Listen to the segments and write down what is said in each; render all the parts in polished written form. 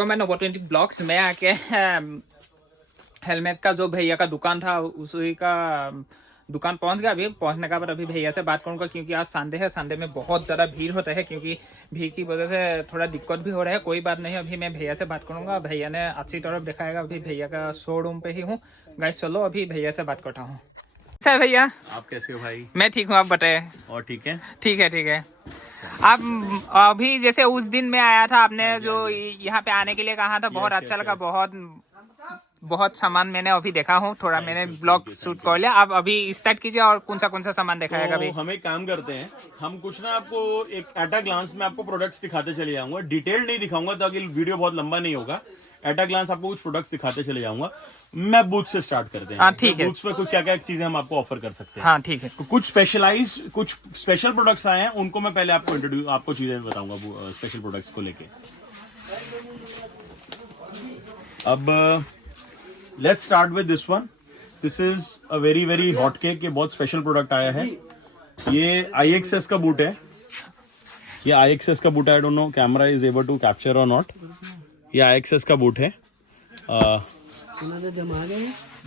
Welcome मैं नोवो20 blogs में आके हेलमेट का जो भैया का दुकान था उसी का दुकान पहुंच गया। अभी पहुंचने का बाद अभी भैया से बात करूंगा क्योंकि आज संडे है। संडे में बहुत ज़्यादा भीड़ होता है क्योंकि भीड़ की वजह से थोड़ा दिक्कत भी हो रहा है। कोई बात नहीं, अभी मैं भैया से बात करूंगा। भैया ने अच्छी तरफ दिखाएगा। अभी भैया का शोरूम पे ही हूँ गाइस। चलो अभी भैया से बात करता हूँ। अच्छा भैया, आप कैसे हो भाई? मैं ठीक हूँ, आप बताए? और ठीक है? ठीक है ठीक है। आप अभी जैसे उस दिन में आया था, आपने जो यहाँ पे आने के लिए कहा था, बहुत अच्छा लगा। बहुत सामान मैंने अभी देखा हूँ, थोड़ा मैंने ब्लॉग शूट कर लिया। आप अभी स्टार्ट कीजिए और कौन सा सामान दिखाएगा अभी? हम एक काम करते हैं, हम कुछ ना आपको एक एट अ ग्लांस में आपको प्रोडक्ट्स दिखाते चले जाऊंगा। डिटेल नहीं दिखाऊंगा ताकि वीडियो बहुत लंबा नहीं होगा। एट अ ग्लांस आपको कुछ प्रोडक्ट्स दिखाते चले जाऊंगा। मैं बूथ से स्टार्ट करते हैं। हाँ ठीक है। बूथ्स में कुछ क्या क्या चीजें हम आपको ऑफर कर सकते हैं। हाँ ठीक है। तो कुछ स्पेशल प्रोडक्ट्स आए हैं, उनको मैं पहले आपको चीजें बताऊंगा स्पेशल प्रोडक्ट्स को लेके। अब let's start with this one. This is a very very hot cake. ये बहुत स्पेशल प्रोडक्ट आया है। ये IXS का बूट है। ये IXS का बूट है। I don't know camera is able to capture और नॉट। ये IXS का बूट है।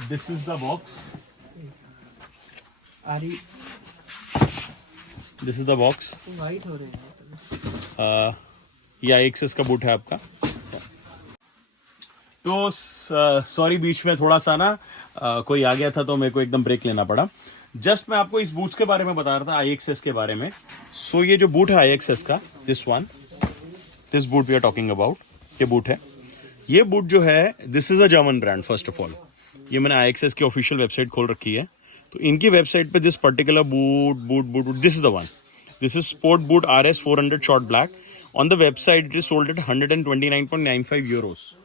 This is the box. This is the box. White हो रहे हैं। ये IXS का बूट है आपका। तो सॉरी, बीच में थोड़ा सा ना कोई आ गया था तो मेरे को एकदम ब्रेक लेना पड़ा। जस्ट मैं आपको इस बूट्स के बारे में बता रहा था, IXS के बारे में। सो ये जो बूट है IXS का, this boot we are talking about, ये बूट है। ये बूट जो है, this is a German brand. First of all, ये मैंने IXS की ऑफिशियल वेबसाइट खोल रखी है। तो इनकी वेबसाइट पे this particular boot this is the one. This is sport boot RS 400 short black. On the website it is sold at 129.95 Euros.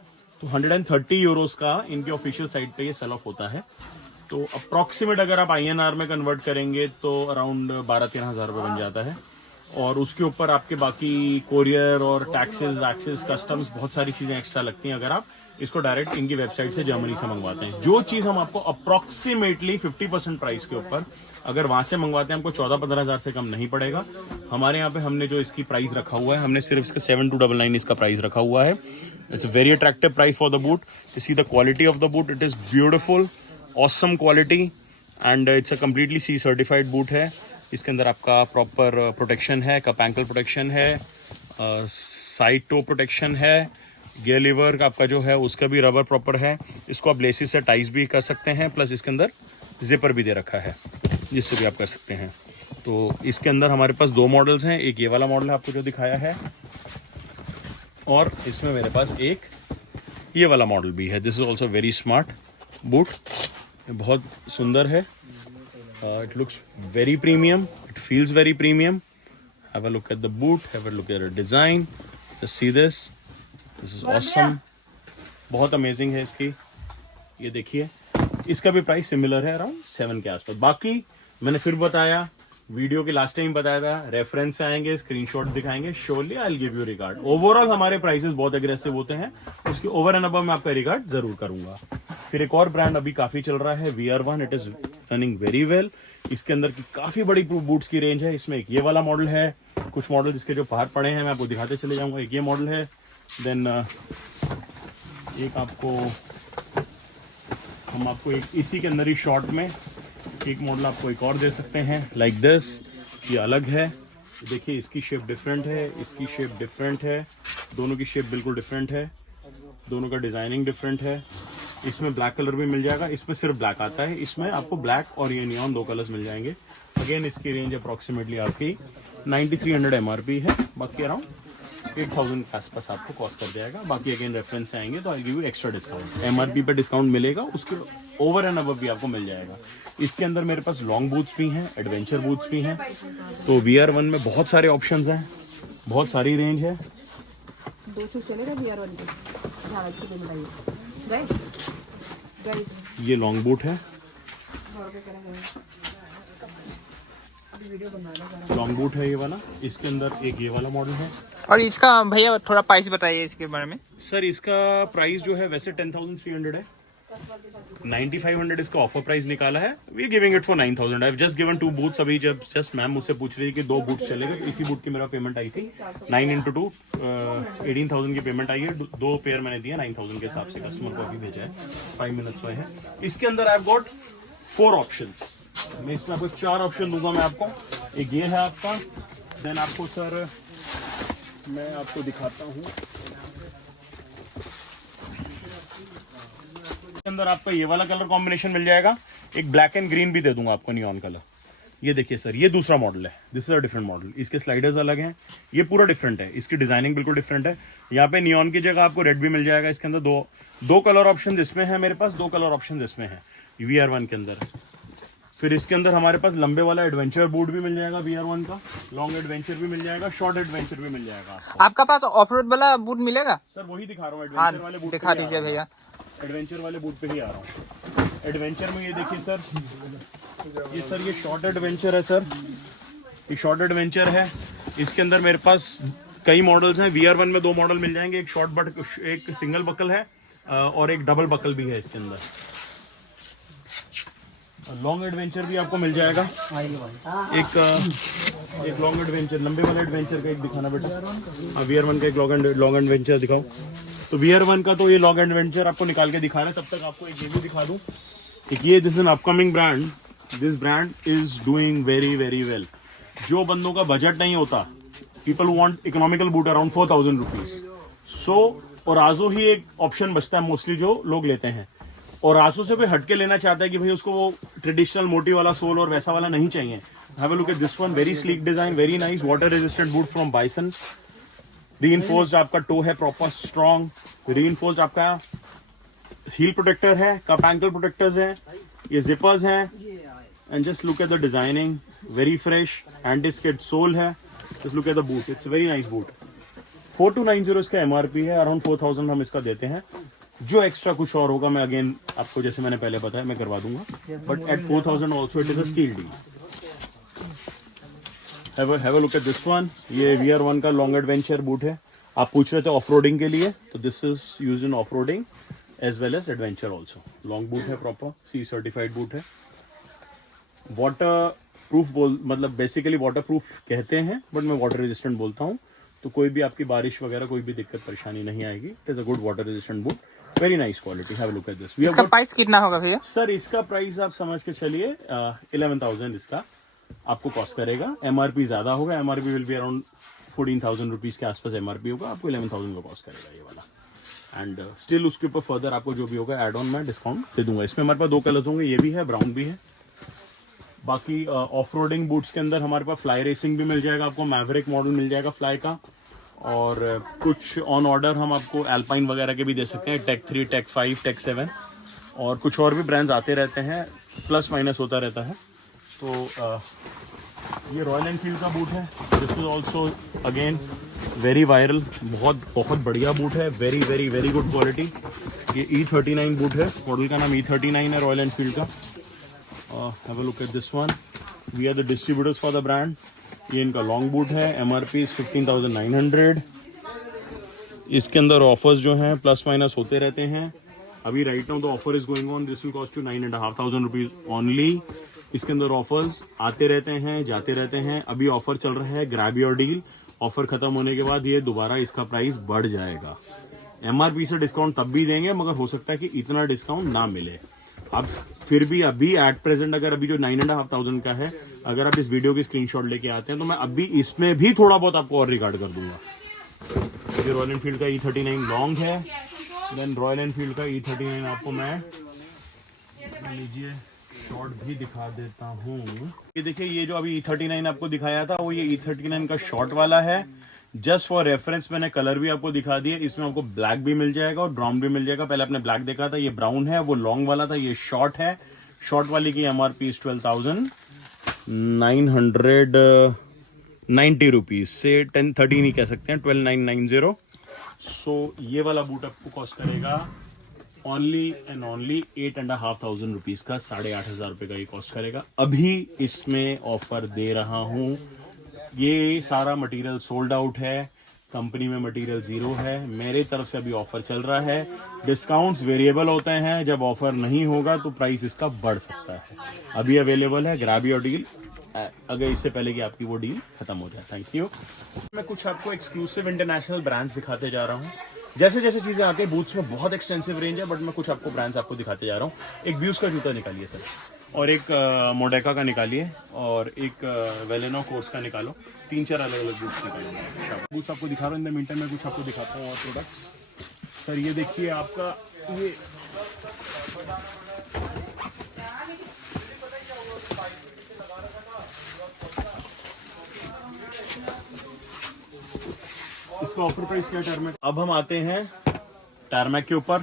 तो 130 यूरोस का इनके ऑफिशियल साइट पे ये सेल ऑफ होता है। तो अप्रॉक्सीमेट अगर आप INR में कन्वर्ट करेंगे तो अराउंड 12-13 हज़ार रुपये बन जाता है। और उसके ऊपर आपके बाकी कोरियर और टैक्सेस वैक्सेस कस्टम्स बहुत सारी चीज़ें एक्स्ट्रा लगती हैं अगर आप इसको डायरेक्ट इनकी वेबसाइट से जर्मनी से मंगवाते हैं। जो चीज़ हम आपको अप्रॉक्सीमेटली 50% प्राइस के ऊपर अगर वहां से मंगवाते हैं, हमको 14-15 हज़ार से कम नहीं पड़ेगा। हमारे यहाँ पे हमने जो इसकी प्राइस रखा हुआ है, हमने सिर्फ इसका 7299 इसका प्राइस रखा हुआ है। It's a very attractive price for the boot. You see the quality of the boot, it is beautiful, awesome quality and it's a completely C certified boot है। इसके अंदर आपका प्रॉपर प्रोटेक्शन है, कप एंकल प्रोटेक्शन है, side to protection है, gear lever का आपका जो है उसका भी रबर प्रॉपर है। इसको आप लेसिस से टाइज भी कर सकते हैं, प्लस इसके अंदर जिपर भी दे रखा है जिससे भी आप कर सकते हैं। तो इसके अंदर हमारे पास 2 मॉडल्स हैं। एक ये वाला मॉडल है आपको जो दिखाया है, और इसमें मेरे पास एक ये वाला मॉडल भी है। This is also very smart boot. बहुत सुंदर है। It looks very premium, it feels very premium. Have a look at the boot, have a look at the design, just see this is awesome. बहुत amazing है इसकी। ये देखिए, इसका भी प्राइस सिमिलर है, अराउंड 7 के आसपास। बाकी मैंने फिर बताया, वीडियो के लास्ट टाइम बताया था, रेफरेंस से आएंगे, स्क्रीनशॉट दिखाएंगे, surely I will give you regard. Overall हमारे प्राइसेस बहुत एग्रेसिव होते हैं, उसके ओवर एंड अबव मैं आपका रिगार्ड जरूर करूंगा। फिर एक और ब्रांड अभी काफी चल रहा है, VR1, it is running very well. इसके अंदर की काफी बड़ी बूट्स की रेंज है। इसमें एक ये वाला मॉडल है, कुछ मॉडल जिसके जो बाहर पड़े हैं मैं आपको दिखाते चले जाऊंगा। एक ये मॉडल है, देन एक आपको हम आपको एक इसी के अंदर ही शॉर्ट में एक मॉडल आपको एक और दे सकते हैं, लाइक दिस। ये अलग है, देखिए इसकी शेप डिफरेंट है, इसकी शेप डिफरेंट है, दोनों की शेप बिल्कुल डिफरेंट है, दोनों का डिजाइनिंग डिफरेंट है। इसमें ब्लैक कलर भी मिल जाएगा, इसमें सिर्फ ब्लैक आता है। इसमें आपको ब्लैक और ये नियॉन 2 कलर्स मिल जाएंगे। अगेन इसकी रेंज अप्रॉक्सीमेटली आपकी 9300 MRP है। बाकी अराउंड 8000 के आसपास आपको कॉस्ट कर जाएगा। बाकी अगेन रेफरेंस से आएंगे तो I give you extra discount. MRP पे डिस्काउंट मिलेगा, उसके ओवर एंड अबव भी आपको मिल जाएगा। इसके अंदर मेरे पास लॉन्ग बूट्स भी हैं, एडवेंचर बूट्स भी हैं। तो VR1 में बहुत सारे ऑप्शंस हैं, बहुत सारी रेंज है। 200 चलेगा VR1 पे। ये लॉन्ग बूट है, लॉन्ग बूट है ये वाला। इसके अंदर एक ये वाला मॉडल है। और इसका भैया थोड़ा प्राइस बताइए इसके बारे में। सर इसका प्राइस जो है वैसे 10,300 है, 9500 इसका ऑफर प्राइस निकाला है, we giving it for 9000। I have just given 2 boots. अभी जब जस्ट मैम मुझसे पूछ रही थी कि 2 बूट चलेगा, इसी बूट की मेरा पेमेंट आई थी 9 into 2 18,000 की पेमेंट आई है। 2 पेयर मैंने दिया 9000 के हिसाब से, कस्टमर को अभी भेजा है, 5 मिनट्स हुए हैं। इसके अंदर आई हैव गॉट 4 ऑप्शंस। मैं इसमें आपको 4 ऑप्शन दूंगा मैं आपको। एक ये है आपका, देन आपको सर मैं आपको दिखाता हूँ, अंदर आपका ये वाला कलर कॉम्बिनेशन मिल जाएगा। एक ब्लैक एंड ग्रीन भी दे दूंगा आपको, नियॉन कलर। ये देखिए सर, ये दूसरा मॉडल है, this is a different model. इसके स्लाइडर्स अलग हैं, ये पूरा डिफरेंट है, इसकी डिजाइनिंग बिल्कुल डिफरेंट है। यहाँ पे नियॉन की जगह आपको रेड भी मिल जाएगा। इसके अंदर दो कलर ऑप्शन इसमें है मेरे पास, 2 कलर ऑप्शन इसमें है VR1 के अंदर। फिर इसके अंदर हमारे पास लंबे वाला एडवेंचर बूट भी मिल जाएगा VR1 का, लॉन्ग एडवेंचर भी मिल जाएगा, शॉर्ट एडवेंचर भी मिल जाएगा आपको। आपका पास ऑफ रोड वाला बूट मिलेगा? सर वही दिखा रहा हूँ, हाँ, एडवेंचर वाले बूट दिखा दीजिए भैया। एडवेंचर वाले बूट पे ही आ रहा हूँ। एडवेंचर में ये देखिए सर, ये शॉर्ट एडवेंचर है सर, ये शॉर्ट एडवेंचर है। इसके अंदर मेरे पास कई मॉडल्स हैं। VR1 में 2 मॉडल मिल जाएंगे, एक शॉर्ट बट एक सिंगल बकल है और एक डबल बकल भी है इसके अंदर। लॉन्ग एडवेंचर भी आपको मिल जाएगा। एक लॉन्ग एडवेंचर, लंबे वाला एडवेंचर का एक दिखाना बेटा। VR1 का एक लॉन्ग एडवेंचर दिखाओ। तो VR1 का तो ये लॉन्ग एडवेंचर आपको निकाल के दिखा रहे हैं। तब तक आपको एक ये भी दिखा दूं, एक ये, this is an upcoming brand. This brand is doing very very well. जो बंदों का बजट नहीं होता, people want economical boot around 4000 rupees, so और आजो ही एक ऑप्शन बचता है मोस्टली जो लोग लेते हैं। और आंसू से कोई हटके लेना चाहता है कि भाई उसको वो ट्रेडिशनल मोटी वाला सोल और वैसा वाला नहीं चाहिए। Have a look at this one, very sleek design, very nice, water resistant boot from Bison. Reinforced आपका टो है, प्रॉपर स्ट्रॉन्ग। रीइंफोर्स्ड आपका हील प्रोटेक्टर है, कप एंकल प्रोटेक्टर्स है, ये जिपर्स हैं। And just look at the designing, very fresh, anti skid sole है। Just look at the boot, it's very nice boot. 4290 इसका MRP है, around 4000 हम इसका देते हैं। जो एक्स्ट्रा कुछ और होगा मैं अगेन आपको, जैसे मैंने पहले बताया, मैं करवा दूंगा, but at 4000 also it is a steal deal. Have a look at this one, ये VR1 का लॉन्ग एडवेंचर बूट है। आप पूछ रहे थे ऑफ रोडिंग के लिए, तो this is used in off roading as well as adventure also. Long boot है, प्रॉपर C सर्टिफाइड बूट है। वाटर प्रूफ मतलब बेसिकली वाटर प्रूफ कहते हैं, बट मैं वाटर रेजिस्टेंट बोलता हूँ। तो कोई भी आपकी बारिश वगैरह कोई भी दिक्कत परेशानी नहीं आएगी। It is a good water resistant boot, very nice quality. Have a look at this. इसका प्राइस कितना होगा भैया? सर इसका प्राइस आप समझ के चलिए 11,000 इसका आपको कॉस्ट करेगा। MRP ज्यादा होगा, MRP will be around 14,000 rupees के आसपास MRP होगा, आपको 11,000 का कॉस्ट करेगा ये वाला। एंड स्टिल उसके ऊपर फर्दर आपको जो भी होगा एड ऑन मैं डिस्काउंट दे दूंगा। इसमें हमारे पास 2 कलर्स होंगे, ये भी है, ब्राउन भी है। बाकी ऑफ रोडिंग बूट्स के अंदर हमारे पास फ्लाई रेसिंग भी मिल जाएगा आपको, मैवरिक मॉडल मिल जाएगा फ्लाई का। और कुछ ऑन ऑर्डर हम आपको एल्पाइन वगैरह के भी दे सकते हैं, टेक 3, टेक 5, टेक 7 और कुछ और भी ब्रांड्स आते रहते हैं, प्लस माइनस होता रहता है। तो ये रॉयल एनफील्ड का बूट है। This is also again very viral, बहुत बढ़िया बूट है, very very very good quality. ये E39 बूट है, मॉडल का नाम E39 है रॉयल एनफील्ड का। Have a look at this one, we are the distributors for the brand. ये इनका लॉन्ग बूट है, MRP 15,900। इसके अंदर ऑफर्स जो हैं प्लस माइनस होते रहते हैं। अभी right now the offer is going on, this will cost you 9,500 rupees only. इसके अंदर ऑफर्स आते रहते हैं, जाते रहते हैं। अभी ऑफर चल रहा है, ग्रैब योर डील। ऑफर खत्म होने के बाद ये दोबारा इसका प्राइस बढ़ जाएगा। MRP से डिस्काउंट तब भी देंगे, मगर हो सकता है कि इतना डिस्काउंट ना मिले। अब फिर भी अभी एट प्रेजेंट अगर अभी जो 9,500 का है, अगर आप इस वीडियो की स्क्रीनशॉट लेके आते हैं तो मैं अभी इसमें भी थोड़ा बहुत आपको और रिगार्ड कर दूंगा। ये रॉयल एनफील्ड का E39 लॉन्ग है, देन रॉयल एनफील्ड का E39 आपको मैं लीजिए शॉर्ट भी दिखा देता हूँ। ये देखिए, ये जो अभी E39 आपको दिखाया था वो ये E39 का शॉर्ट वाला है। जस्ट फॉर रेफरेंस मैंने कलर भी आपको दिखा दिया। इसमें आपको ब्लैक भी मिल जाएगा और ब्राउन भी मिल जाएगा। पहले आपने ब्लैक देखा था, ये ब्राउन है, वो लॉन्ग वाला था, ये शॉर्ट है। शॉर्ट वाले की MRP 12,990 रुपीज से 10-13 ही कह सकते हैं, 12,990। सो ये वाला बूट आपको कॉस्ट करेगा ओनली एंड ओनली 8,500 रुपीज का, 8,500 रुपए का ये कॉस्ट करेगा। अभी इसमें ऑफर दे रहा हूं। ये सारा मटेरियल सोल्ड आउट है। कंपनी में मटेरियल 0 है। मेरे तरफ से अभी ऑफर चल रहा है। डिस्काउंट्स वेरिएबल होते हैं, जब ऑफर नहीं होगा तो प्राइस इसका बढ़ सकता है। अभी अवेलेबल है, ग्रैब योर डील अगर इससे पहले कि आपकी वो डील खत्म हो जाए। Thank you. मैं कुछ आपको एक्सक्लूसिव इंटरनेशनल ब्रांड्स दिखाते जा रहा हूँ। जैसे जैसे चीजें आती है, बूट्स में बहुत एक्सटेंसिव रेंज है, बट मैं कुछ आपको ब्रांड्स आपको दिखाते जा रहा हूँ। एक ब्यूज का जूता निकालिए सर, और एक मोडेका का निकालिए, और एक वेलेनो कोर्स का निकालो। 3-4 अलग अलग बूट्स निकालो। बूट्स आपको दिखा रहा हूँ। इन द मीन टाइम मैं कुछ आपको दिखाता हूँ और प्रोडक्ट्स। सर ये देखिए आपका ये इसका ऑफर प्राइस क्या है टारमैक। अब हम आते हैं टारमैक के ऊपर।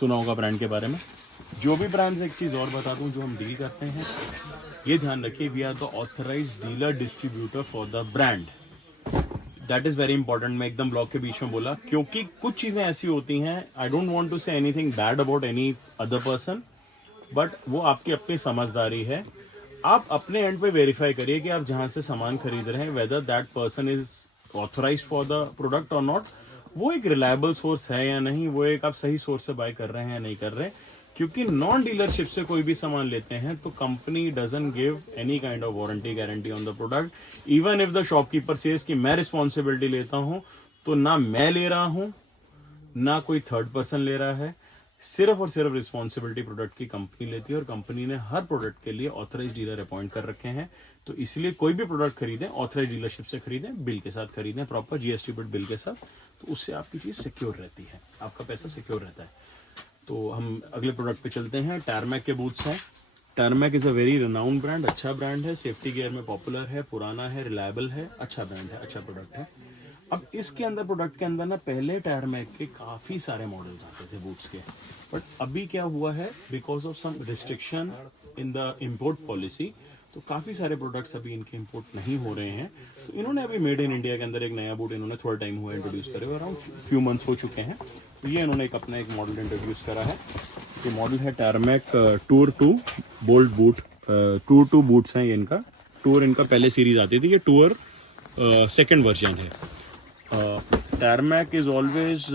सुना होगा ब्रांड के बारे में। जो भी ब्रांड्स, एक चीज और बता दूं, जो हम डील करते हैं, ये ध्यान रखिए, we are the authorised dealer distributor for the brand. That is very important. मैं एकदम ब्लॉग के बीच में बोला क्योंकि कुछ चीजें ऐसी होती हैं, I don't want to say anything bad about any other person, but वो आपकी अपनी समझदारी है। आप अपने एंड पे वेरीफाई करिए कि आप जहां से सामान खरीद रहे हैं, whether that person is authorised for the product और नॉट, वो एक रिलायबल सोर्स है या नहीं, वो एक आप सही सोर्स से बाय कर रहे हैं या नहीं कर रहे हैं। क्योंकि नॉन डीलरशिप से कोई भी सामान लेते हैं तो company doesn't give any kind of warranty guarantee on the product. Even if the shopkeeper says कि मैं रिस्पॉन्सिबिलिटी लेता हूं, तो ना मैं ले रहा हूं, ना कोई थर्ड पर्सन ले रहा है। सिर्फ और सिर्फ रिस्पॉन्सिबिलिटी प्रोडक्ट की कंपनी लेती है, और कंपनी ने हर प्रोडक्ट के लिए ऑथराइज डीलर अपॉइंट कर रखे हैं। तो इसलिए कोई भी प्रोडक्ट खरीदें, ऑथराइज डीलरशिप से खरीदें, बिल के साथ खरीदें, प्रॉपर जीएसटी बिल के साथ, तो उससे आपकी चीज सिक्योर रहती है, आपका पैसा सिक्योर रहता है। तो हम अगले प्रोडक्ट पे चलते हैं। टारमैक के बूट्स हैं। Tarmac is a very renowned brand, अच्छा ब्रांड है, सेफ्टी गियर में पॉपुलर है, पुराना है, रिलायबल है, अच्छा ब्रांड है, अच्छा प्रोडक्ट है। अब इसके अंदर, प्रोडक्ट के अंदर ना, पहले टारमैक के काफी सारे मॉडल्स आते थे बूट्स के, बट अभी क्या हुआ है, because of some restriction in the import policy, तो काफी सारे प्रोडक्ट्स अभी इनके इंपोर्ट नहीं हो रहे हैं। तो इन्होंने अभी मेड इन इंडिया के अंदर एक नया बूट इन्होंने थोड़ा टाइम हुआ इंट्रोड्यूस करे, अराउंड फ्यू मंथ्स हो चुके हैं। तो ये इन्होंने अपना एक मॉडल इंट्रोड्यूस करा है। ये मॉडल है tarmac tour 2 bolt boot. Tour 2 boots हैं ये इनका। टूर इनका पहले सीरीज आती थी, ये टूर सेकेंड वर्जन है। Tarmac is always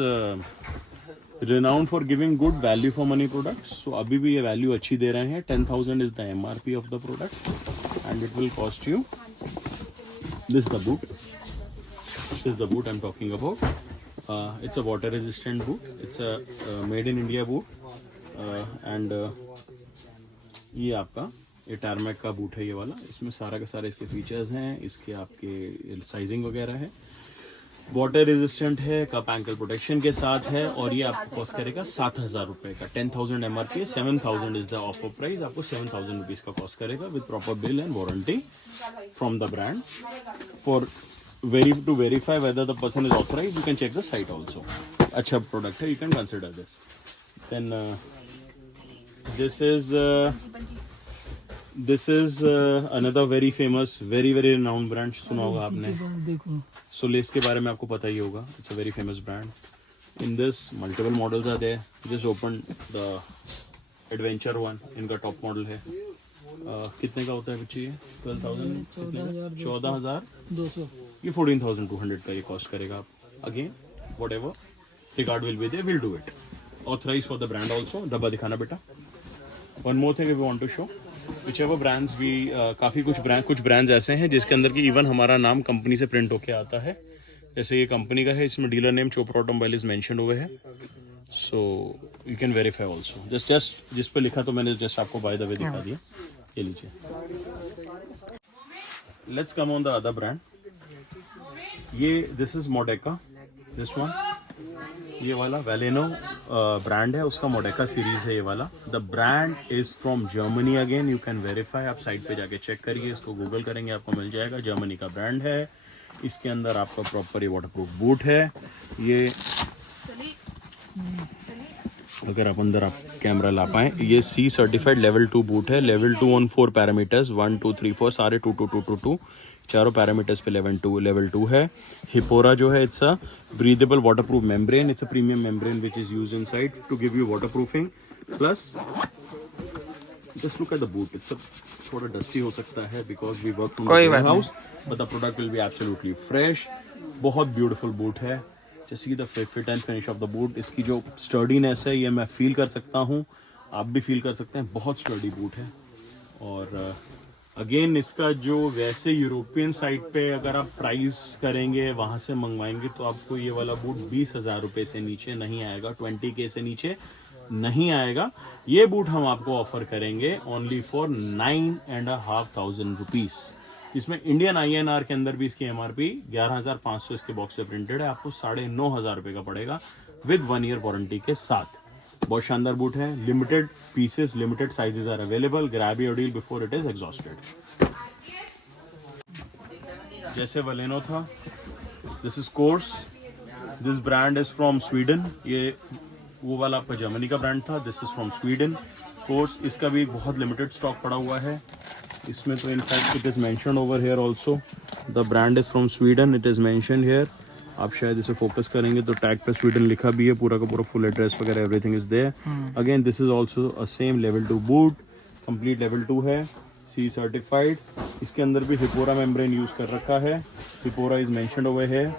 renowned for giving good value for money products. So अभी भी ये वैल्यू अच्छी दे रहे हैं। 10,000 is the MRP of the product and it will cost you. This is the boot. This is the boot I'm talking about. It's a water resistant boot. It's a made in India boot. And ये आपका ये tarmac का boot है ये वाला। इसमें सारा का सारे इसके फीचर्स हैं, इसके आपके साइजिंग वगैरह है, वाटर रेजिस्टेंट है, कप एंकल प्रोटेक्शन के साथ है, और ये आपको कॉस्ट करेगा 7,000 रुपए का। 10,000 MRP, 7,000 is the offer price. आपको 7,000 रुपीज का कॉस्ट करेगा with proper bill and warranty from the brand. For to verify whether the person is authorised, you can check the site also. अच्छा प्रोडक्ट है, you can consider this. Then this is another very famous, very very renowned brand. सुना होगा आपने, solace के बारे में आपको पता ही होगा। It's a very famous brand. In this multiple models are there. Just open the adventure 1, इनका टॉप मॉडल है। कितने का होता है बच्ची ये? 12,000, 14,200, ये 14,200 का ये कॉस्ट करेगा। आप again whatever regard will be there, will do it. Authorise for the brand also. डब्बा दिखाना बेटा। One more thing we want to show, whichever brands we काफ़ी कुछ ब्रांड्स ऐसे हैं जिसके अंदर की इवन हमारा नाम कंपनी से प्रिंट होके आता है। जैसे ये कंपनी का है, इसमें dealer name Chopra automobile is mention हुए है। So you can verify also. Just जिस पे लिखा तो मैंने जस्ट आपको बाय द वे दिखा दिया। ये लीजिए। Let's come on the other brand. ये दिस इज मोडेका, दिस वन, ये वाला वेलेनो ब्रांड है, उसका मोडेका सीरीज है ये वाला। The brand is from Germany. Again you can verify, आप साइट पे जाके चेक करिए, इसको गूगल करेंगे आपको मिल जाएगा। जर्मनी का ब्रांड है। इसके अंदर आपका प्रॉपर ये वाटरप्रूफ बूट है। ये अगर आप अंदर आप कैमरा ला पाए, ये C सर्टिफाइड लेवल 2 बूट है। लेवल 2 ऑन 4 पैरामीटर्स, 1 2 3 4 सारे 2 2 2 2 2 चारों पैरामीटर्स पे लेवल 2 है। हिपोरा जो है, it's a breathable waterproof membrane. It's a premium membrane which is used inside to give you waterproofing. Plus just look at the boot, it's थोड़ा dusty हो सकता है because we work from the house, but the product will be absolutely fresh. बहुत beautiful boot है। जैसे the fit and finish of the boot, इसकी जो स्टर्डीनेस है ये मैं फील कर सकता हूँ, आप भी फील कर सकते हैं। बहुत स्टर्डी बूट है। और अगेन इसका जो वैसे यूरोपियन साइड पे अगर आप प्राइस करेंगे वहाँ से मंगवाएंगे तो आपको ये वाला बूट 20,000 रुपये से नीचे नहीं आएगा, 20K से नीचे नहीं आएगा। ये बूट हम आपको ऑफर करेंगे ओनली फॉर 9,500 रुपीज़। इसमें इंडियन INR के अंदर भी इसकी MRP 11,500 इसके बॉक्स से प्रिंटेड है, आपको 9,500 रुपये का पड़ेगा विद 1 ईयर वारंटी के साथ। बहुत शानदार बूट है। Limited pieces, limited sizes are available. Grab your deal before it is exhausted. जैसे वलेनो था, this is course, this brand is from Sweden. ये वो वाला आपका जर्मनी का ब्रांड था, this is from Sweden course. इसका भी बहुत लिमिटेड स्टॉक पड़ा हुआ है। इसमें तो in fact it is mention over here also, the brand is from Sweden, it is mention here. आप शायद इसे फोकस करेंगे तो टैग पे स्वीडन लिखा भी है, पूरा का पूरा फुल एड्रेस वगैरह everything is there. Again this is also a same level 2 boot, complete level 2 है, सी सर्टिफाइड। इसके अंदर भी हिपोरा मेम्ब्रेन यूज कर रखा है, Hipora is mentioned over here.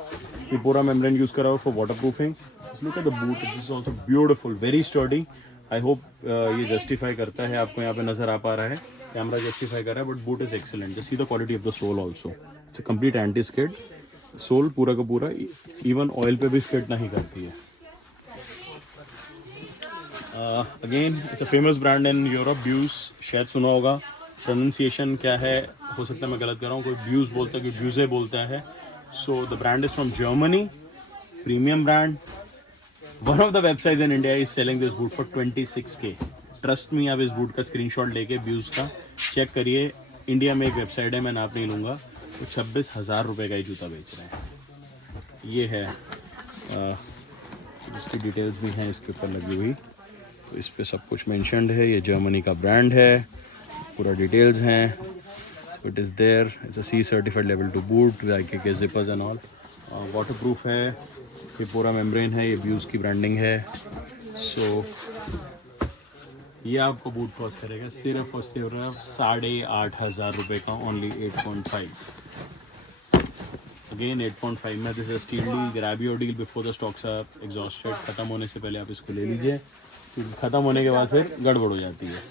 Hipora membrane use करा हुआ for water proofing. Look at the boot, this is also beautiful, very sturdy. I hope ये जस्टिफाई करता है, आपको यहाँ पे नजर आ पा रहा है, कैमरा जस्टिफाई कर रहा है, but boot is excellent. Just see the quality of the sole also, it's a complete anti skid sole, पूरा का पूरा, इवन ऑयल पे भी स्किड नहीं करती है। Again it's a famous brand in Europe, views, शायद सुना होगा। प्रोनाउंसिएशन क्या है, हो सकता है मैं गलत कर रहा हूँ, कोई ब्यूज बोलता है, कोई ब्यूजे बोलता है। So the brand is from Germany, premium brand. One of the websites in India is selling this boot for 26K। Trust me, आप इस बूट का स्क्रीनशॉट लेके ब्यूज का चेक करिए। इंडिया में एक वेबसाइट है, मैं नाप नहीं लूँगा, तो 26,000 रुपये का ही जूता बेच रहे हैं। ये है इसकी डिटेल्स भी हैं इसके ऊपर लगी हुई, तो इस पे सब कुछ मेंशन्ड है। ये जर्मनी का ब्रांड है, पूरा डिटेल्स हैं। So it is there, it's a C certified level 2 boot, के zippers and all, water proof है, ये पूरा मेम्ब्रेन है, ये ब्यूज की ब्रांडिंग है। सो ये आपको बूट कॉस्ट करेगा सिर्फ और सिर्फ 8,500 रुपये का, ओनली 8.5। अगेन 8.5 में this is still deal. Grab your deal before the stocks are exhausted. खत्म होने से पहले आप इसको ले लीजिए, क्योंकि खत्म होने के बाद फिर गड़बड़ हो जाती है।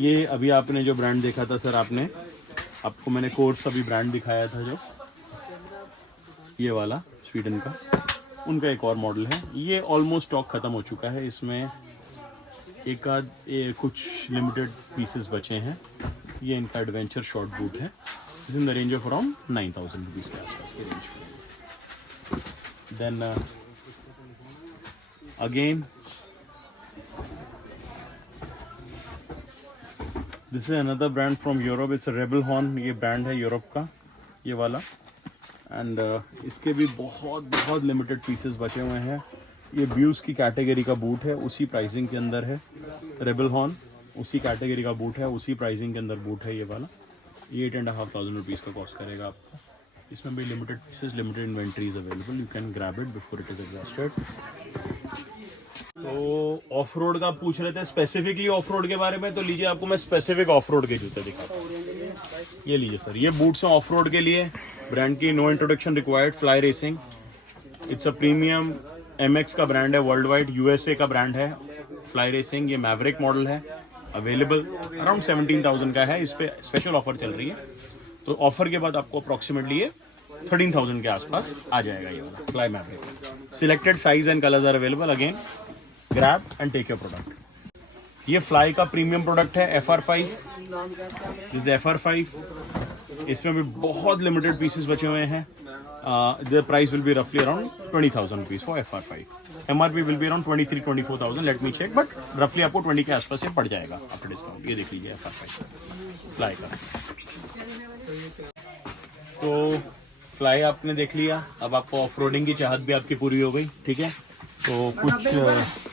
ये अभी आपने जो ब्रांड देखा था सर, आपको मैंने कोर्स अभी ब्रांड दिखाया था, जो ये वाला स्वीडन का, उनका एक और मॉडल है। ये ऑलमोस्ट स्टॉक खत्म हो चुका है, इसमें एक आध कुछ लिमिटेड पीसेस बचे हैं। ये इनका एडवेंचर शॉर्ट बूट है, is in the range of around 9,000 rupees के आसपास के रेंज में। Then again this is another brand from Europe, it's Rebelhorn. ये ब्रांड है यूरोप का, ये वाला। एंड इसके भी बहुत लिमिटेड पीसेस बचे हुए हैं। ये ब्यूज की कैटेगरी का बूट है, उसी प्राइसिंग के अंदर है। रेबल हॉर्न उसी कैटेगरी का बूट है, उसी प्राइसिंग के अंदर बूट है ये वाला। ये 8,500 रुपीज़ का कॉस्ट करेगा आपको। इसमें भी limited pieces, limited inventory is available, you can grab it before it is exhausted. तो ऑफ रोड का पूछ रहे थे, स्पेसिफिकली ऑफ रोड के बारे में, तो लीजिए आपको मैं स्पेसिफिक ऑफ रोड के जूते दिखाता हूँ। ये लीजिए सर, ये बूट्स हैं ऑफ रोड के लिए, ब्रांड की no introduction required, Fly Racing. It's a premium MX का ब्रांड है, वर्ल्ड वाइड, USA का ब्रांड है, फ्लाई रेसिंग। ये मैवरिक मॉडल है, अवेलेबल अराउंड 17,000 का है। इस पे स्पेशल ऑफर चल रही है, तो ऑफर के बाद आपको अप्रॉक्सीमेटली ये 13,000 के आसपास आ जाएगा ये वाला Fly Maverick. Selected size and colours are available. Again grab and take your product. ये फ्लाई का प्रीमियम प्रोडक्ट है, FR5। दिस FR5, इसमें भी बहुत लिमिटेड पीसेस बचे हुए हैं। The price will be roughly around 20,000 rupees for FR5. MRP will be around 23-24,000. Let me check, but roughly आपको 20 के आसपास ये पड़ जाएगा आफ्टर डिस्काउंट। ये देख लीजिए FR5 फ्लाई का। तो फ्लाई आपने देख लिया, अब आपको ऑफ रोडिंग की चाहत भी आपकी पूरी हो गई, ठीक है। तो कुछ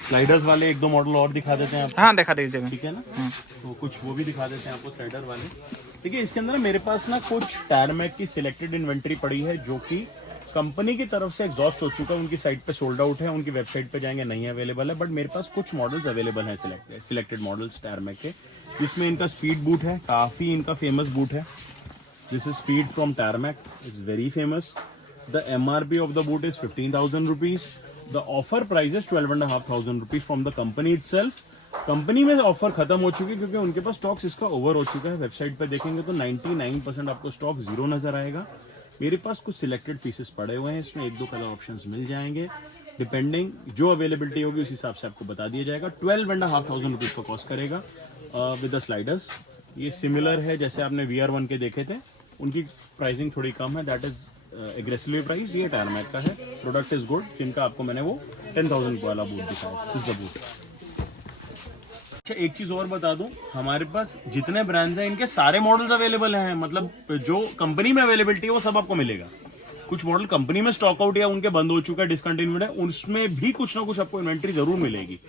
स्लाइडर्स वाले एक दो मॉडल और दिखा देते हैं आपको। हाँ दिखा दीजिएगा, ठीक है ना। तो कुछ वो भी दिखा देते हैं आपको, स्लाइडर वाले। देखिए इसके अंदर मेरे पास ना कुछ टायरमैक की सिलेक्टेड इन्वेंट्री पड़ी है, जो कि कंपनी की तरफ से एग्जॉस्ट हो चुका है, उनकी साइट पे सोल्ड आउट है, उनकी वेबसाइट पे जाएंगे नहीं अवेलेबल है। बट मेरे पास कुछ मॉडल्स अवेलेबल हैं, सिलेक्टेड मॉडल्स टायरमैक के, जिसमें इनका स्पीड बूट है, काफ़ी इनका फेमस बूट है। This is speed from Tarmac, it's very famous. The MRP of the boot is 15,000 rupees. The offer price is 12,500 rupees from the company itself. Company में offer खत्म हो चुकी है क्योंकि उनके पास स्टॉक्स इसका ओवर हो चुका है. वेबसाइट पे देखेंगे तो 99% आपको स्टॉक जीरो नजर आएगा. मेरे पास कुछ सिलेक्टेड पीसेस पड़े हुए हैं, इसमें 1-2 कलर ऑप्शंस मिल जाएंगे. डिपेंडिंग जो अवेलेबिलिटी होगी उस हिसाब से आपको बता दिया जाएगा. 12,500 रुपीज का कॉस्ट करेगा विद द स्लाइडर्स. ये सिमिलर है जैसे आपने VR1 के देखे थे, उनकी प्राइसिंग थोड़ी कम है. That is aggressively price. ये टायरमैक का है. Product is good. जिनका आपको मैंने वो 10,000 वाला बूट दिखाया. Is the boot. अच्छा, एक चीज और बता दूं, हमारे पास जितने ब्रांड्स हैं इनके सारे मॉडल्स अवेलेबल हैं. मतलब जो कंपनी में अवेलेबिलिटी है वो सब आपको मिलेगा. कुछ मॉडल कंपनी में स्टॉक आउट या उनके बंद हो चुका है, डिसकंटिन्यूड है, उसमें भी कुछ ना कुछ आपको इन्वेंट्री जरूर मिलेगी.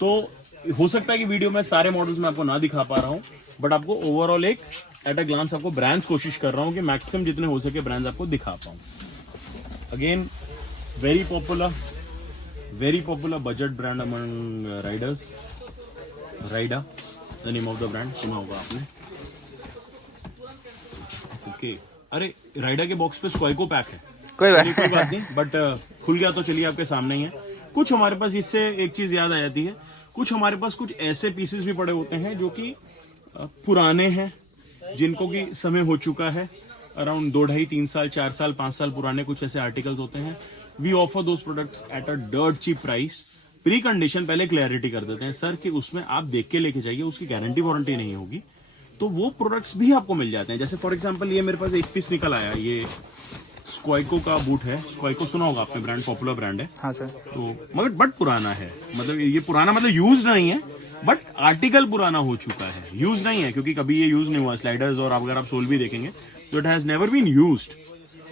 तो हो सकता है कि वीडियो में सारे मॉडल्स में आपको ना दिखा पा रहा हूं, बट आपको ओवरऑल एक एट अ ग्लांस आपको ब्रांड्स कोशिश कर रहा हूं कि मैक्सिमम जितने हो सके ब्रांड्स आपको दिखा पाऊं. Again very popular budget brand among riders. Raida the name of the brand, सुना होगा आपने. ओके. अरे राइडा के बॉक्स पे स्क्वाइको पैक है. कोई बात कोई बात नहीं, बट खुल गया तो चलिए आपके सामने ही है. कुछ हमारे पास इससे एक चीज याद आ जाती है, कुछ हमारे पास कुछ ऐसे पीसेस भी पड़े होते हैं जो कि पुराने हैं, जिनको कि समय हो चुका है. अराउंड 2, 2.5, 3 साल, 4 साल, 5 साल पुराने कुछ ऐसे आर्टिकल्स होते हैं. We offer those products at a dirt cheap price. Precondition पहले क्लैरिटी कर देते हैं सर कि उसमें आप देख के लेके जाइए, उसकी गारंटी वारंटी नहीं होगी. तो वो प्रोडक्ट्स भी आपको मिल जाते हैं. जैसे फॉर एग्जांपल ये मेरे पास एक पीस निकल आया, ये स्क्वाइको का बूट है. स्क्वाइको सुना होगा आपने, ब्रांड पॉपुलर ब्रांड है. हाँ सर. तो मगर बट पुराना है. मतलब ये पुराना मतलब यूज नहीं है, बट आर्टिकल पुराना हो चुका है. यूज नहीं है क्योंकि कभी ये यूज नहीं हुआ. स्लाइडर्स और अगर आप सोल भी देखेंगे तो it has never been used.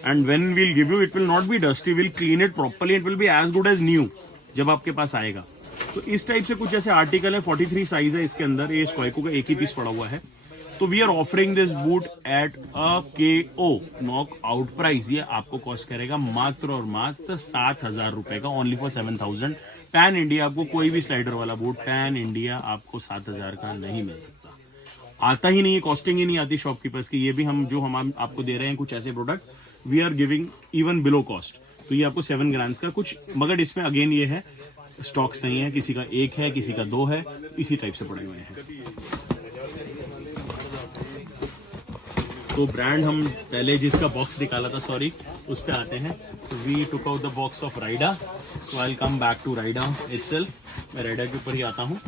And when we'll give you, it will not be dusty. Will clean it properly. It will be as good as new जब आपके पास आएगा. तो इस टाइप से कुछ ऐसे आर्टिकल है. 43 साइज है इसके अंदर. ये स्क्वाइको का एक ही पीस पड़ा हुआ है. तो we are offering this boot at a KO knock out price. ये आपको कॉस्ट करेगा मात्र और मात्र 7,000 रुपए का. Only for 7,000. पैन इंडिया आपको कोई भी स्लाइडर वाला बूट पैन इंडिया आपको 7,000 का नहीं मिल सकता. आता ही नहीं है, कॉस्टिंग ही नहीं आती शॉपकीपर्स की. ये भी हम आपको दे रहे हैं कुछ ऐसे products, we are giving even below cost. तो ये आपको 7 ग्राम्स का कुछ, मगर इसमें अगेन ये है स्टॉक्स नहीं है. किसी का 1 है, किसी का 2 है, इसी टाइप से पड़े हुए हैं. तो ब्रांड हम पहले जिसका बॉक्स निकाला था, सॉरी, उस पे आते हैं. We took out the box of Raida. So I come back to Raida itself. मैं राइडा के ऊपर ही आता हूँ.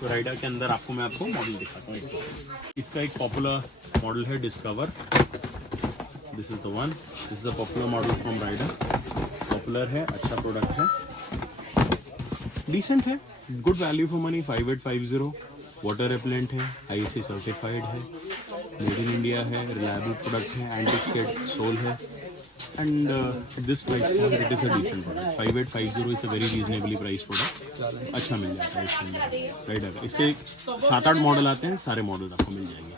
तो राइडा के अंदर आपको मॉडल दिखाता हूँ. इसका एक पॉपुलर मॉडल है Discover. This is the one. This is a popular model from Raida. Popular है, अच्छा प्रोडक्ट है, डिसेंट है, good value for money. 5850. Water repellent है, ISA सर्टिफाइड है, मेड इन इंडिया है, रिलायबल प्रोडक्ट है, एंटी स्केड सोल है. And this price it is a decent product. 5850 is a very reasonably price product. अच्छा मिल जाता है इसके अंदर राइडर का. इसके 7-8 मॉडल आते हैं. सारे मॉडल आपको मिल जाएंगे.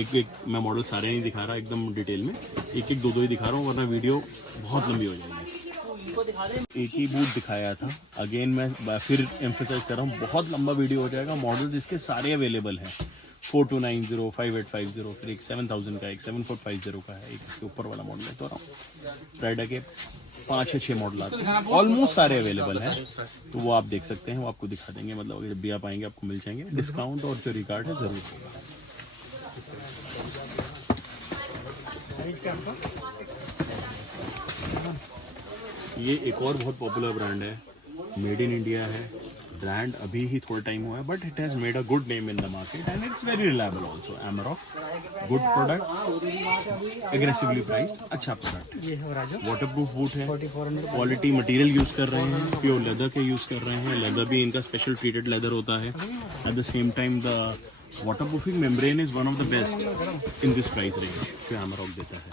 एक मैं मॉडल सारे नहीं दिखा रहा एकदम डिटेल में, 1-1, 2-2 ही दिखा रहा हूँ, वरना वीडियो बहुत लंबी हो जाएगी. एक ही बूट दिखाया था. अगेन मैं फिर एम्फेसाइज कर रहा हूँ, बहुत लंबा वीडियो हो जाएगा. मॉडल्स इसके सारे अवेलेबल हैं. 4290, 5850, फिर एक 7000 का, एक 7450 का है, एक इसके ऊपर वाला मॉडल है. तो राइडा के 5 या 6 मॉडल आते हैं. ऑलमोस्ट सारे अवेलेबल हैं. तो वो आप देख सकते हैं, वो आपको दिखा देंगे. मतलब जब भी आप आएंगे आपको मिल जाएंगे. डिस्काउंट और जो रिकार्ड है जरूर होगा. ये एक और बहुत पॉपुलर ब्रांड है, मेड इन इंडिया है. ब्रांड अभी ही थोड़ा टाइम हुआ है, but it has made a good name in the market and it's very reliable also. एमरॉक, गुड प्रोडक्ट, एग्रेसिवली प्राइस्ड, अच्छा प्रोडक्ट. वाटरप्रूफ बूट है, क्वालिटी मटेरियल यूज कर रहे हैं, प्योर लेदर के यूज कर रहे हैं. लेदर भी इनका स्पेशल ट्रीटेड लेदर होता है. At the same time the waterproofing membrane is one of the best in this price range जो एमरॉक देता है.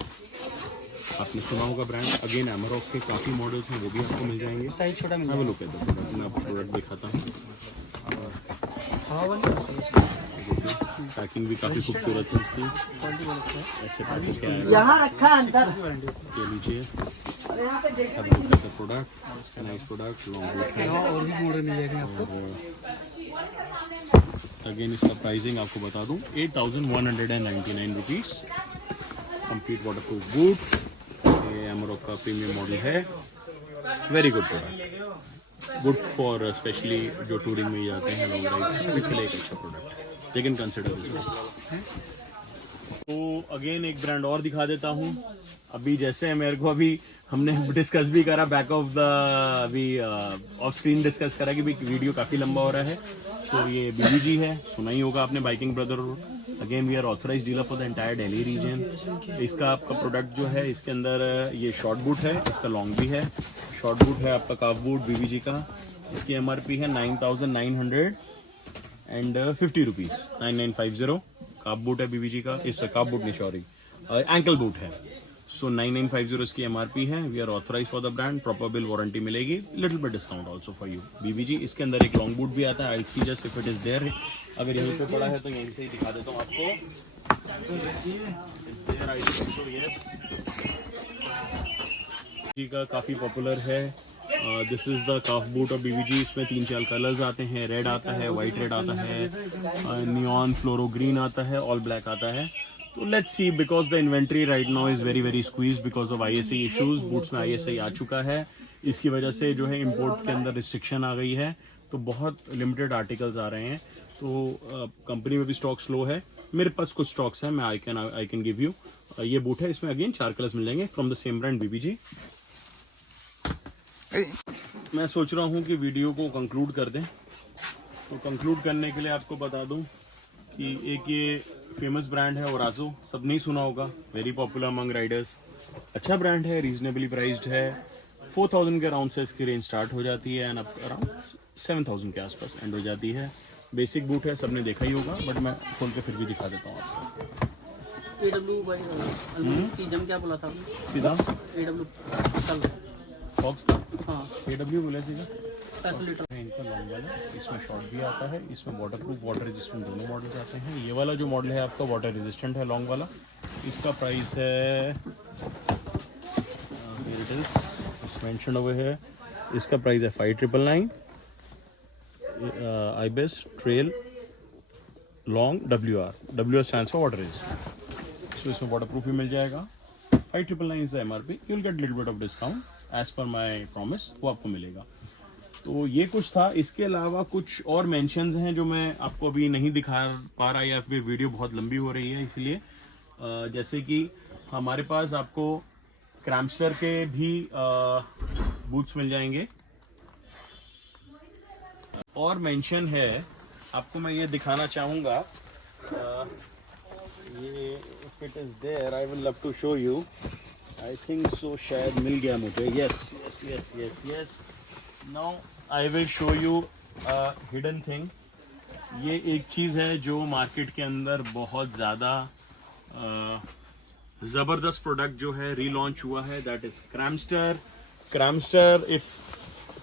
आपने सुना होगा ब्रांड. अगेन एमरॉक के काफ़ी मॉडल्स हैं, वो भी आपको मिल जाएंगे. साइज छोटा मिल जाएगा. Look at the product. मैं आपको प्रोडक्ट दिखाता हूँ. पैकिंग भी काफ़ी खूबसूरत है इसकी. ऐसे पैकिंग क्या है यहाँ रखा अंदर के लीजिए. Product nice product. और भी मॉडल मिल जाएगा आपको. अगेन इसका प्राइसिंग आपको बता दूँ, 8199 रुपीज़. Complete waterproof boot. एमरॉक का प्रीमियम मॉडल है, very good product, good for specially जो टूरिंग में जाते हैं लॉन्ग राइड्स उनके लिए एक अच्छा प्रोडक्ट, लेकिन कंसिडर दिस। तो अगेन एक ब्रांड और दिखा देता हूँ। अभी जैसे मेरे को अभी हमने डिस्कस भी करा बैक ऑफ द अभी ऑफ स्क्रीन डिस्कस करा कि भी वीडियो काफ़ी लंबा हो रहा है। तो ये BBG है, सुना ही होगा आपने, biking brotherhood. Again we are authorised dealer for the entire Delhi region. इसका आपका प्रोडक्ट जो है, इसके अंदर ये शॉर्ट बूट है, इसका लॉन्ग भी है। शॉर्ट बूट है आपका काफ बूट BBG का, इसकी MRP है 9,950 रुपीज़, 9950। काफ बूट है BBG का, इससे काफ बूट नहीं सॉरी एंकल बूट है। सो 9950 इसकी MRP है। We are authorize for the brand, proper bill warranty मिलेगी, little bit discount also for you BBG। इसके अंदर एक लॉन्ग बूट भी आता है, I see just if it is there. अगर यहीं पे पड़ा है तो यहीं से ही दिखा देता हूँ आपको। BBG का काफ़ी पॉपुलर है। This is the calf boot of BBG। इसमें 3-4 कलर्स आते हैं, रेड आता है, वाइट रेड आता है, नियॉन फ्लोरो ग्रीन आता है, ऑल ब्लैक आता है। तो let's see, because the inventory right now is very very squeeze because of ISI issues. Boots में ISI आ चुका है, इसकी वजह से जो है इंपोर्ट के अंदर रिस्ट्रिक्शन आ गई है, तो बहुत लिमिटेड आर्टिकल्स आ रहे हैं। तो कंपनी में भी स्टॉक स्लो है। मेरे पास कुछ स्टॉक्स हैं, मैं आई कैन गिव यू। ये बूट है, इसमें अगेन 4 कलर्स मिल जाएंगे from the same brand BBG। मैं सोच रहा हूँ कि वीडियो को कंक्लूड कर दें। तो कंक्लूड करने के लिए आपको बता दूं कि एक ये फेमस ब्रांड है ओराजो, सबने ही सुना होगा, वेरी पॉपुलर अमंग राइडर्स। अच्छा ब्रांड है, रीजनेबली प्राइस्ड है, 4000 के अराउंड से इसकी रेंज स्टार्ट हो जाती है एंड अराउंड 7000 के आसपास एंड हो जाती है। बेसिक बूट है, सबने देखा ही होगा, बट मैं खोल के फिर भी दिखा देता हूँ आपको। जम क्या बोला था सीधा AW बॉक्स था, हाँ AW बोले सीधा। 5 लीटर है इनका लॉन्ग वाला, इसमें शॉर्ट भी आता है, इसमें वाटर प्रूफ वाटर रेजिस्टेंट दोनों मॉडल्स आते हैं। ये वाला जो मॉडल है आपका वाटर रेजिस्टेंट है लॉन्ग वाला, इसका प्राइस है मेंशन ओवर है, इसका प्राइस है 5999। IBES trail long WR stands for water resistant. So इसमें वाटर प्रूफ भी मिल जाएगा। 5999 is MRP, you will get little bit of discount as per my promise, वो आपको मिलेगा। तो ये कुछ था। इसके अलावा कुछ और मेंशंस हैं जो मैं आपको अभी नहीं दिखा पा रहा, या फिर वीडियो बहुत लंबी हो रही है इसलिए। जैसे कि हमारे पास आपको क्रैम्पस्टर के भी बूट्स मिल जाएंगे। और मेंशन है आपको, मैं ये दिखाना चाहूँगा, ये if it is there I will love to show you. I think so, शायद मिल गया मुझे। Yes now I will show you hidden thing. ये एक चीज़ है जो मार्केट के अंदर बहुत ज़्यादा ज़बरदस्त प्रोडक्ट जो है रीलॉन्च हुआ है, दैट इज क्रैम्पस्टर। इफ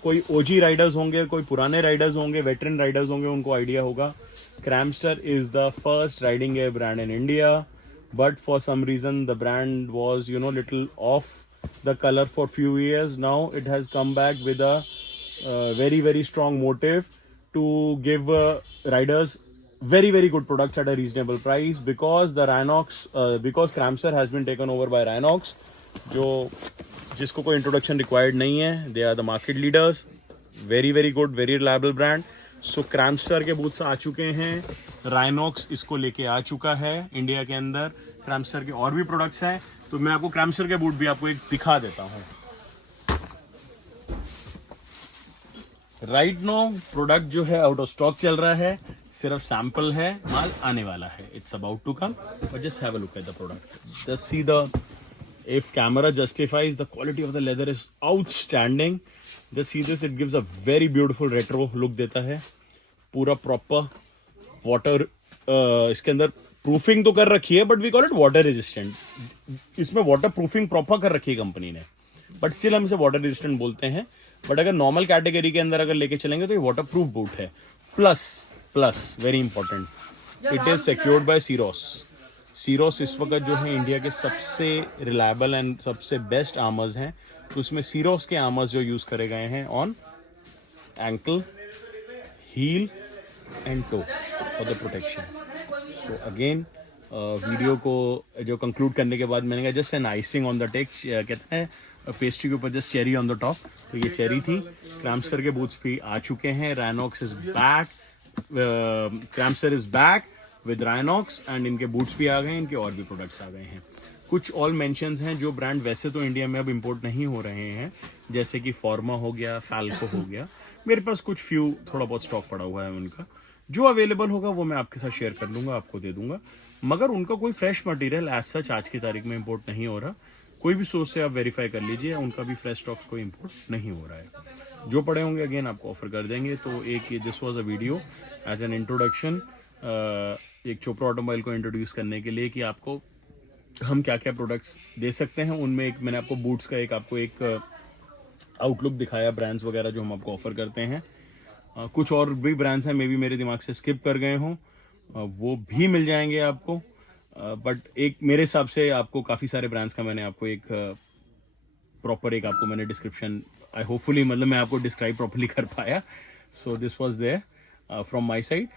कोई OG राइडर्स होंगे, कोई पुराने राइडर्स होंगे, वेटरन राइडर्स होंगे, उनको आइडिया होगा। Cramster is the first riding gear brand in India, but for some reason the brand was little of the colour for few years. Now it has come back with a very very strong motive to give riders very good products at a reasonable price, because the Rhinox because क्रैम्पस्टर has been taken over by Rhinox, जिसको कोई introduction required नहीं है। They are the market leaders, very good, very reliable brand. So Cramster के boots आ चुके हैं, Rhinox इसको लेके आ चुका है इंडिया के अंदर। क्रैम्पस्टर के और भी प्रोडक्ट्स हैं, तो मैं आपको क्रैम्पस्टर के बूट भी आपको एक दिखा देता हूँ। राइट नो प्रोडक्ट जो है आउट ऑफ स्टॉक चल रहा है, सिर्फ सैंपल है, माल आने वाला है, it's about to come, but just have a look at the product, just see the, if camera justifies, the quality of the leather is outstanding. Just see this, it gives a very beautiful retro look देता है। पूरा proper water, इसके अंदर proofing तो कर रखी है, but we call it water resistant. इसमें वाटर प्रूफिंग प्रॉपर कर रखी है कंपनी ने, बट स्टिल हम इसे वाटर रेजिस्टेंट बोलते हैं। बट अगर नॉर्मल कैटेगरी के अंदर अगर लेके चलेंगे तो ये वाटर प्रूफ बूट है। Plus very important, it is secured by सीरोस इस वक्त जो है इंडिया के सबसे रिलायबल एंड सबसे बेस्ट आर्मर्स हैं। तो उसमें सीरोस के आर्मर्स जो यूज करे गए हैं on ankle, heel and toe for the protection. So again video को जो कंक्लूड करने के बाद मैंने कहा just an icing on the take, कहते हैं पेस्ट्री के ऊपर just cherry on the top. तो ये चेरी थी। क्रैम्पस्टर के बूट्स भी आ चुके हैं। Rynox is back, Cramster is back with Rynox and इनके बूट्स भी आ गए हैं, इनके और भी प्रोडक्ट्स आ गए हैं। कुछ ऑल मेंशंस हैं जो ब्रांड वैसे तो इंडिया में अब इंपोर्ट नहीं हो रहे हैं, जैसे कि फॉर्मा हो गया, फैल्को हो गया। मेरे पास कुछ फ्यू थोड़ा बहुत स्टॉक पड़ा हुआ है उनका, जो अवेलेबल होगा वो मैं आपके साथ शेयर कर लूंगा, आपको दे दूंगा। मगर उनका कोई फ्रेश मटेरियल एज सच आज की तारीख में इंपोर्ट नहीं हो रहा। कोई भी सोर्स से आप वेरीफाई कर लीजिए, उनका भी फ्रेश स्टॉक्स कोई इंपोर्ट नहीं हो रहा है। जो पड़े होंगे अगेन आपको ऑफर कर देंगे। तो एक this was a video as an introduction, एक चोपड़ा ऑटोमोबाइल को इंट्रोड्यूस करने के लिए कि आपको हम क्या क्या प्रोडक्ट्स दे सकते हैं। उनमें एक मैंने आपको बूट्स का आपको एक आउटलुक दिखाया, ब्रांड्स वगैरह जो हम आपको ऑफर करते हैं। कुछ और भी ब्रांड्स हैं, मे बी मेरे दिमाग से स्किप कर गए हों, वो भी मिल जाएंगे आपको। बट एक मेरे हिसाब से आपको काफ़ी सारे ब्रांड्स का मैंने आपको एक प्रॉपर एक आपको मैंने डिस्क्रिप्शन, आई होपफुली मतलब मैं आपको डिस्क्राइब प्रॉपरली कर पाया। So this was there from my side.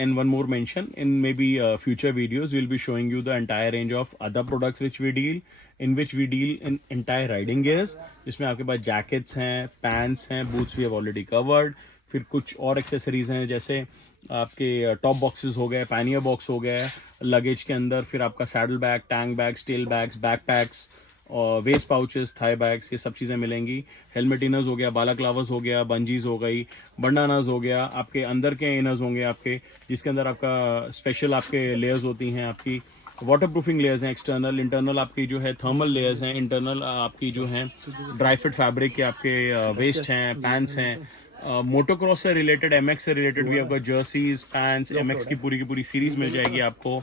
And one more mention, in maybe future videos we'll be showing you the entire range of other products which we deal in entire riding gears, जिसमें आपके पास jackets हैं, pants हैं, boots भी have already covered। फिर कुछ और accessories हैं, जैसे आपके टॉप बॉक्सेस हो गए, पैनियर बॉक्स हो गया लगेज के अंदर, फिर आपका saddle bag, tank bags, tail bags, backpacks और वेस्ट पाउचेस, थाई बैग्स, ये सब चीज़ें मिलेंगी। हेलमेट इनर्स हो गया, बालाक्लावर्स हो गया, बंजीज हो गई, बंडानाज हो गया, आपके अंदर के इनर्स होंगे आपके, जिसके अंदर आपका स्पेशल आपके लेयर्स होती हैं, आपकी वाटर प्रूफिंग लेयर्स हैं, एक्सटर्नल इंटरनल आपकी जो है थर्मल लेयर्स हैं, इंटरनल आपकी जो है ड्राई फिट फैब्रिक के आपके वेस्ट हैं, पैंट्स हैं। मोटोक्रॉस से रिलेटेड, एमएक्स से रिलेटेड भी आपका जर्सीज, पैंट्स, एमएक्स की पूरी सीरीज मिल जाएगी आपको।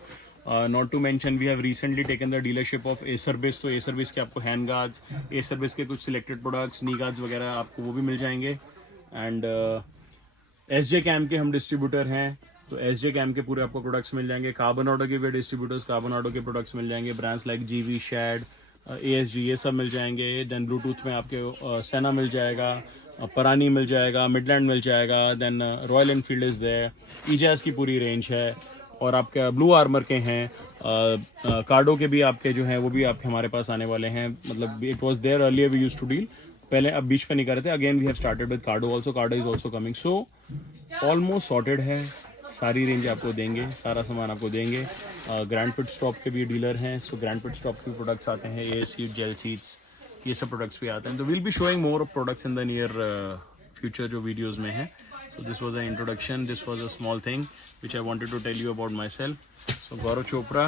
Not to mention we have recently taken the dealership of Acerbis, तो एसरबिस के आपको हैंड गार्ड्स, एसरबिस के कुछ सिलेक्टेड प्रोडक्ट्स, नी गार्ड्स वगैरह आपको वो भी मिल जाएंगे। एंड एसजे कैम के हम डिस्ट्रीब्यूटर हैं, तो एसजे कैम के पूरे आपको प्रोडक्ट्स मिल जाएंगे। कार्बन ऑटो के भी डिस्ट्रीब्यूटर्स, कार्बन ऑटो के प्रोडक्ट्स मिल जाएंगे। ब्रांड्स लाइक जीवी, शैड, एएसजी, ये सब मिल जाएंगे। देन ब्लूटूथ में आपके सेना मिल जाएगा, परानी मिल जाएगा, मिडलैंड मिल जाएगा, then Royal Enfield is there, ईजैज की पूरी रेंज है, और आपके ब्लू आर्मर के हैं, कार्डो के भी आपके जो हैं वो भी आपके हमारे पास आने वाले हैं। मतलब it was there earlier we used to deal, पहले अब बीच पे नहीं कर रहे थे, again we have started with Cardo also, Cardo is also coming. So almost sorted है, सारी रेंज आपको देंगे, सारा सामान आपको देंगे। ग्रैंड पिट स्टॉप के भी डीलर हैं, सो ग्रैंड पिट स्टॉप के प्रोडक्ट्स आते हैं, एयर सीट, जेल सीट्स, ये सब प्रोडक्ट्स भी आते हैं। तो will be showing more products in the near future जो वीडियोस में है। So this was an introduction, this was a small thing which I wanted to tell you about myself. So Gaurav Chopra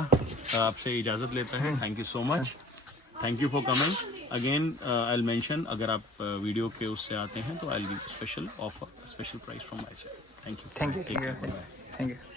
आपसे इजाज़त लेता है। Thank you so much. Thank you for coming. Again I'll mention, अगर आप video के उससे आते हैं तो I'll give you special offer, special price from my side. Thank you. Thank you.